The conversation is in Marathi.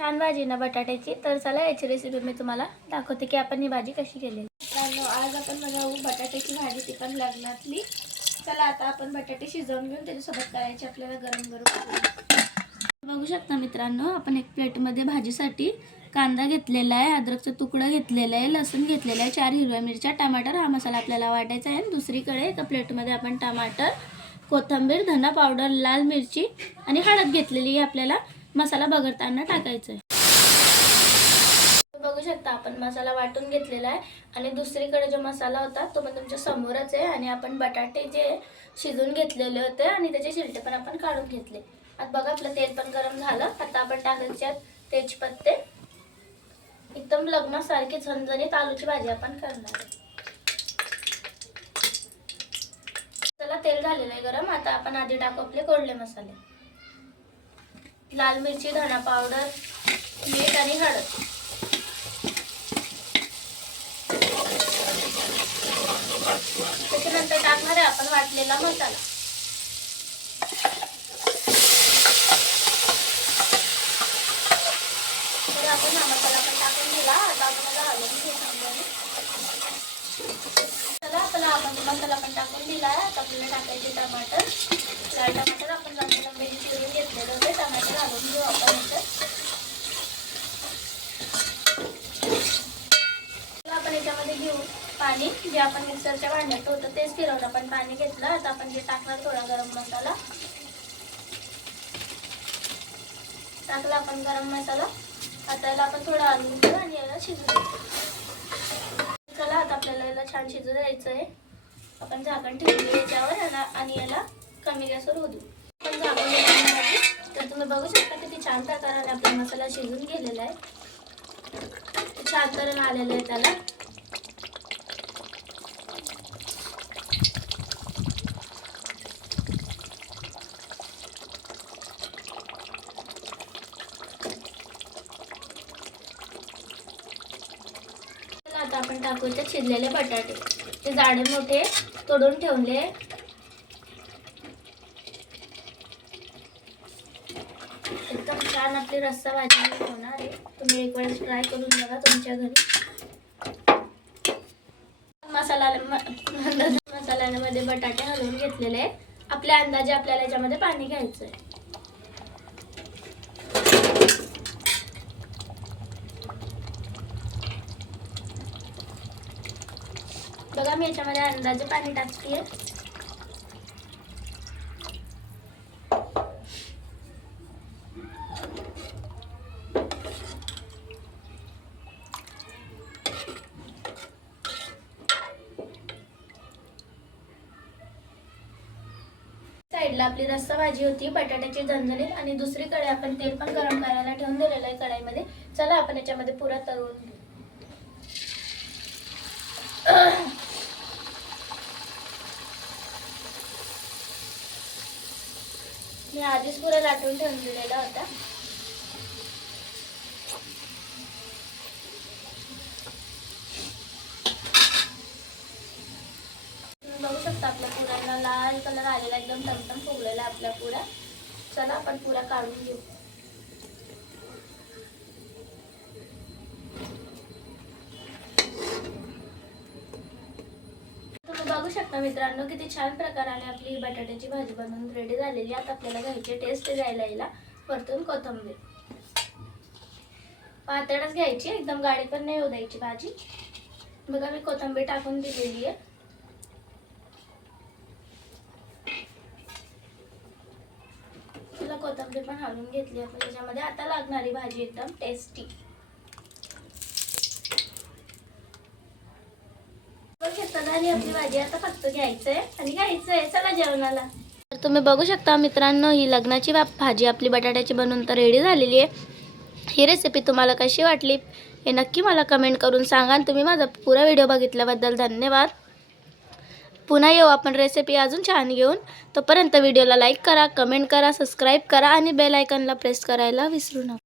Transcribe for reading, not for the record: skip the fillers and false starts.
छान भाजी ना बटाट्याची। तर चला याची रेसिपी मी तुम्हाला दाखवते की आपण ही भाजी कशी केली। मित्रांनो आज आपण बनवू बटाट्याची भाजी, ती पण लग्नातली। चला आता आपण बटाटे शिजवून घेऊन त्याच्यासोबत करायची आपल्याला गरम गरम। बघू शकता मित्रांनो, आपण एक प्लेटमध्ये भाजीसाठी कांदा घेतलेला आहे, अद्रकचा तुकडा घेतलेला आहे, लसूण घेतलेला आहे, 4 हिरव्या मिरच्या, टमाटर हा मसाला आपल्याला वाटायचा आहे। दुसरीकडे एका प्लेटमध्ये आपण टमाटर, कोथिंबीर, धना पावडर, लाल मिरची आणि हळद घेतलेली आहे, आपल्याला मसाला बघताना टाकायचा आहे। बघू शकता आपण मसाला वाटून घेतलेला आहे आणि दुसरीकडे जो मसाला होता तो पण तुमच्या समोरच आहे। आणि आपण बटाटे जे शिजून घेतलेले होते आणि त्याचे छिलटे पण आपण काढून घेतले। आता बघा आपलं तेल पण गरम झालं। आता आपण टाकायचे तेजपत्ते। एकदम लग्नासारखी झणझणीत आलूची भाजी आपण करणार आहे। चला तेल झालेलं आहे गरम। आता आपण आधी टाकू आपले कोरडे मसाले, लाल मिरची, धना पावडर, मीठ आणि हळद। त्याच्यानंतर टाकणार आहे आपण वाटलेला मसाला। तर आपण हा मसाला पण टाकून दिला। आता आपल्याला हलवून घ्यायचं। चला आपला आपण मसाला पण टाकून दिला आहे। आता आपल्याला टाकायचे टमाटर। लाल टमाटर आपण लंबे लंबे चिरून घेतलेले होते। टमाटर घालून घेऊ आपण याच्यात। आपण याच्यामध्ये घेऊ पाणी, जे आपण मिक्सरच्या भांड्यात होतं तेच फिरवलं, पण पाणी घेतलं। आता आपण जे टाकणार थोडा गरम मसाला टाकला, आपण गरम मसाला। आता याला आपण थोडं हलवून घेऊ आणि याला शिजू द्यायचं। चला आता आपल्याला याला छान शिजू द्यायचं आहे। आपण झाकण ठेवून याच्यावर आणि याला कमी गॅसवर होऊ देऊ। आपण झाकण ठेवून तर तुम्ही बघू शकता किती छान प्रकारे आपला मसाला शिजून गेलेला आहे। छान तऱ्हेने आलेलं आहे त्याला। आता आपण टाकू ते शिजलेले बटाटे, ते जाडे मोठे तोडून ठेवले। एकदम छान आपली रस्सा भाजी होणार आहे। तुम्ही एक वेळेस ट्राय करून बघा तुमच्या घरी। मसाल्यामध्ये बटाटे हलवून घेतलेले। आपल्या अंदाजे आपल्याला याच्यामध्ये पाणी घ्यायचं आहे। बघा मी याच्यामध्ये अंदाजे पाणी टाकते। साईडला आपली रस्सा भाजी होती बटाट्याची झणझणीत, आणि दुसरीकडे आपण तेल पण गरम करायला ठेवून दिलेलं आहे कढईमध्ये। चला आपण याच्यामध्ये पुरा तळून घेऊ। मी आधीच पुरा लाटून ठेवून दिलेला होता। बघू शकता आपल्या पुऱ्याला लाल कलर आलेला, एकदम टमटम फुगलेला आपला पुरा। चला आपण पुरा काढून घेऊ। तुम्ही बघू शकता मित्रांनो किती छान प्रकाराने आपली बटाट्याची भाजी बनवून रेडी झालेली। आता आपल्याला घ्यायची टेस्ट द्यायला याला वरतून कोथिंबीर। पातळच घ्यायची, एकदम गाढी पण नाही होऊ द्यायची भाजी। बघा मी कोथिंबीर टाकून दिलेली आहे। कोथिंबीर पण हलवून घेतली आपण याच्यामध्ये। आता लागणारी भाजी एकदम टेस्टी। आपली भाजी आता फक्त घ्यायचंय आणि घ्यायचंय। चला जेवणाला। तर तुम्ही बघू शकता मित्रांनो, ही लग्नाची भाजी आपली बटाट्याची बनवून तर रेडी झालेली आहे। ही रेसिपी तुम्हाला कशी वाटली हे नक्की मला कमेंट करून सांगा। तुम्ही माझा पुरा व्हिडिओ बघितल्याबद्दल धन्यवाद। पुन्हा येऊ आपण रेसिपी अजून छान घेऊन। तोपर्यंत व्हिडिओला लाईक करा, कमेंट करा, सबस्क्राईब करा आणि बेल आयकॉनला प्रेस करायला विसरू नका।